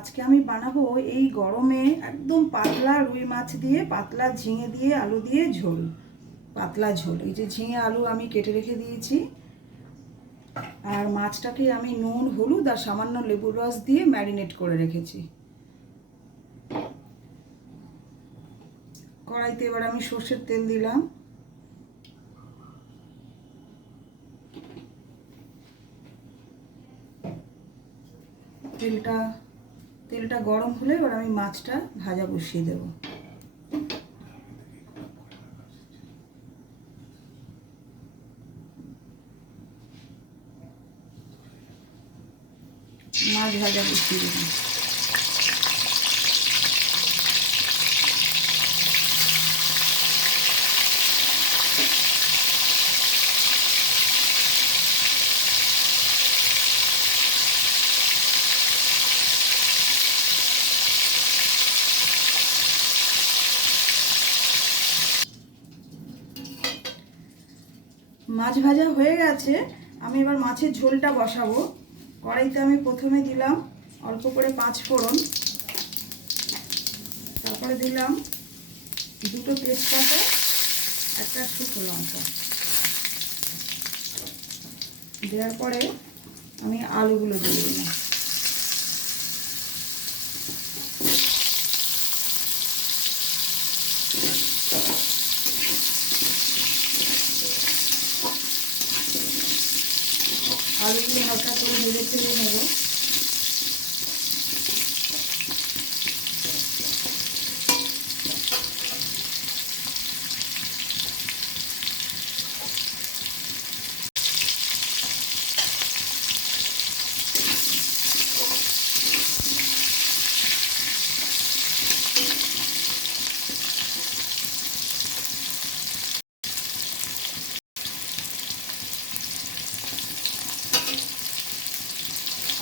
আজকে আমি বানাবো এই গরমে একদম পাতলা রুই মাছ দিয়ে, পাতলা ঝিঙে দিয়ে, আলু দিয়ে ঝোল, পাতলা ঝোল। এই যে ঝিঙে আলু আমি কেটে রেখে দিয়েছি, আর মাছটাকে আমি নুন, হলুদ আর সামান্য লেবুর রস দিয়ে ম্যারিনেট করে রেখেছি। কড়াইতে এবার আমি সর্ষের তেল দিলাম। তেলটা গরম হলে এবার আমি মাছটা ভাজা বসিয়ে দেব। মাছ ভাজা বসিয়ে দেব। মাছ ভাজা হয়ে গেছে, আমি এবার মাছের ঝোলটা বসাবো। কড়াইতে আমি প্রথমে দিলাম অল্প করে 5 ফোড়ন, তারপরে দিলাম 2টো তেজপাতা, একটা শুকনো লঙ্কা। দেওয়ার পরে আমি আলুগুলো দিয়ে দিলাম। আলুগুলো হালকা করে ভেজে ফেলে নেব।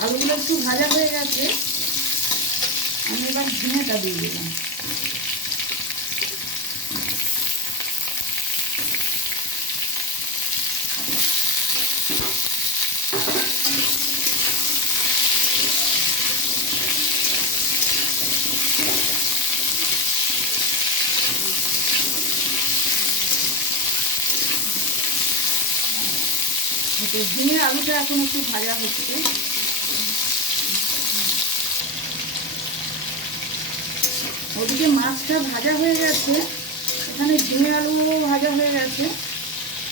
আলুগুলো একটু ভাজা হয়ে গেছে, আমি এবার ঝিঙেটা দিয়ে দিলাম। ঝিঙে আলুটা এখন একটু ভাজা হচ্ছে। ওদিকে মাছটা ভাজা হয়ে গেছে, এখানে ঝিঙে আলুও ভাজা হয়ে গেছে।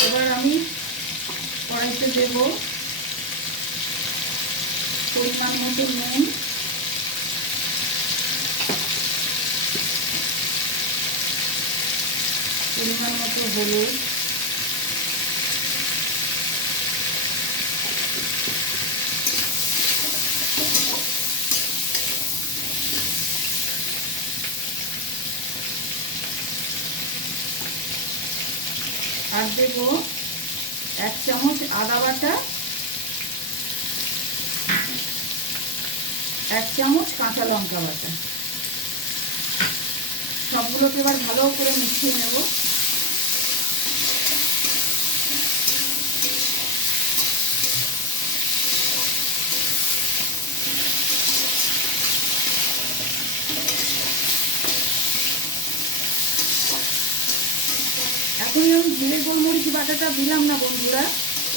এবার আমি কড়াইতে দেব পরিমাণ মতো নুন, পরিমাণ মতো হলুদ, আর দেব 1 চামচ আদা বাটা, 1 চামচ কাঁচা লঙ্কা বাটা। সবগুলোকে এবার ভালো করে মিশিয়ে নেব। এখনই আমি জিরে গোলমরিচ বাটাটা দিলাম না বন্ধুরা,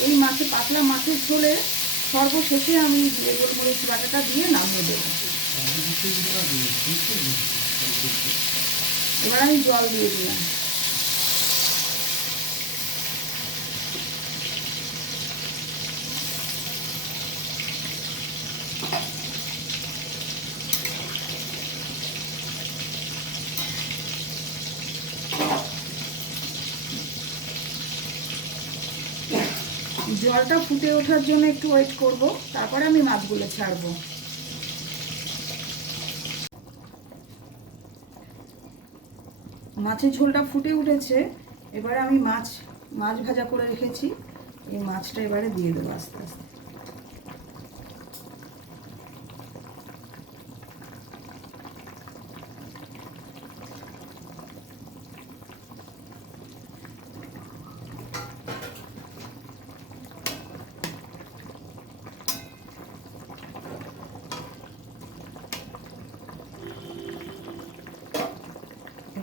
এই পাতলা মাছের ঝোলে সর্বশেষে আমি জিরে গোলমরিচ বাটাটা দিয়ে নামিয়ে দেব। এবার আমি জল দিয়ে দিলাম। জলটা ফুটে ওঠার জন্য একটু ওয়েট করব, তারপরে আমি মাছগুলো ছাড়বো। মাছের ঝোলটা ফুটে উঠেছে, এবারে আমি মাছ ভাজা করে রেখেছি, এই মাছটা এবারে দিয়ে দেবো আস্তে আস্তে।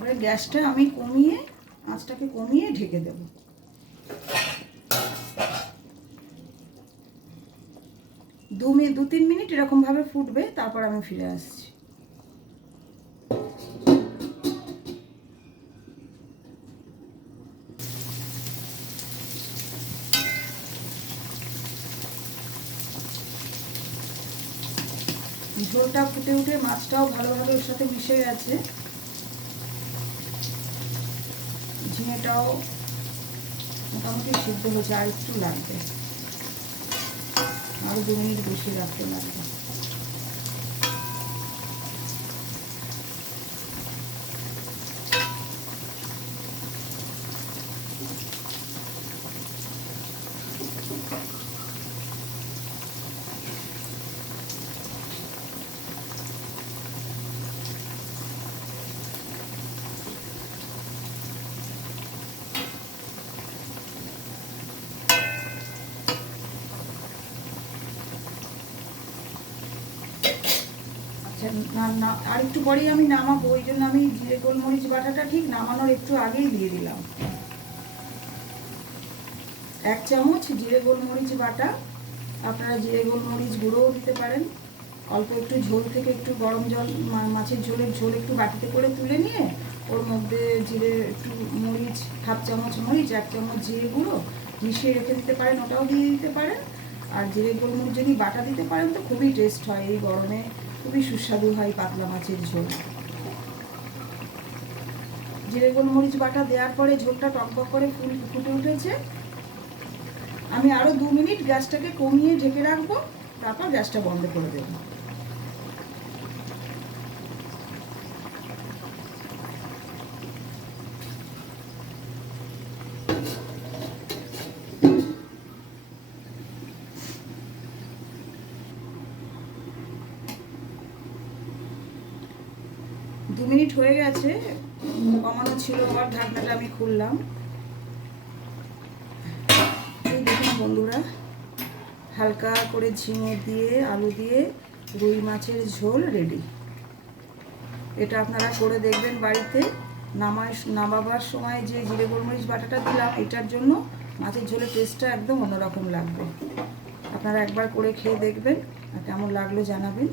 এবারে গ্যাসটা আমি কমিয়ে, আঁচটাকে কমিয়ে ঢেকে দেব। দু তিন মিনিট এরকমভাবে ফুটবে, তারপর আমি ফিরে আসছি। ঝোলটা ফুটে উঠে মাছটাও ভালোভাবে ওর সাথে মিশে গেছে, ঝিঙেটাও মোটামুটি সিদ্ধ হয়েছে, আর একটু লাগবে, আরও 2 মিনিট বেশি রাখতে লাগবে। না, আর একটু পরেই আমি নামাবো, ওই জন্য আমি জিরে গোলমরিচ বাটাটা ঠিক নামানোর একটু আগেই দিয়ে দিলাম। 1 চামচ জিরে গোলমরিচ বাটা, আপনারা জিরে গোলমরিচ গুঁড়োও দিতে পারেন। অল্প একটু ঝোল থেকে একটু গরম জল, মাছের ঝোলের ঝোল একটু বাটিতে করে তুলে নিয়ে ওর মধ্যে জিরে একটু মরিচ, 1/2 চামচ মরিচ, 1 চামচ জিরে গুঁড়ো মিশিয়ে রেখে দিতে পারেন, ওটাও দিয়ে দিতে পারেন। আর জিরে গোলমরিচ যদি বাটা দিতে পারেন তো খুবই টেস্ট হয়, এই গরমে খুবই সুস্বাদু হয় পাতলা মাছের ঝোল। জিরে গোলমরিচ বাটা দেওয়ার পরে ঝোলটা টকবক করে ফুটে উঠেছে। আমি আরও 2 মিনিট গ্যাসটাকে কমিয়ে ঢেকে রাখবো, তারপর গ্যাসটা বন্ধ করে দেবো। দু মিনিট হয়ে গেছে, কমানো ছিল, আবার ঢাকনাটা আমি খুললাম। এই দেখুন বন্ধুরা, হালকা করে ঝিঙে দিয়ে আলু দিয়ে রুই মাছের ঝোল রেডি। এটা আপনারা করে দেখবেন বাড়িতে। নামাবার সময় যে জিরে গোলমরিচ বাটাটা দিলাম, এটার জন্য মাছের ঝোলের টেস্টটা একদম অন্যরকম লাগবে। আপনারা একবার করে খেয়ে দেখবেন, আর কেমন লাগলো জানাবেন।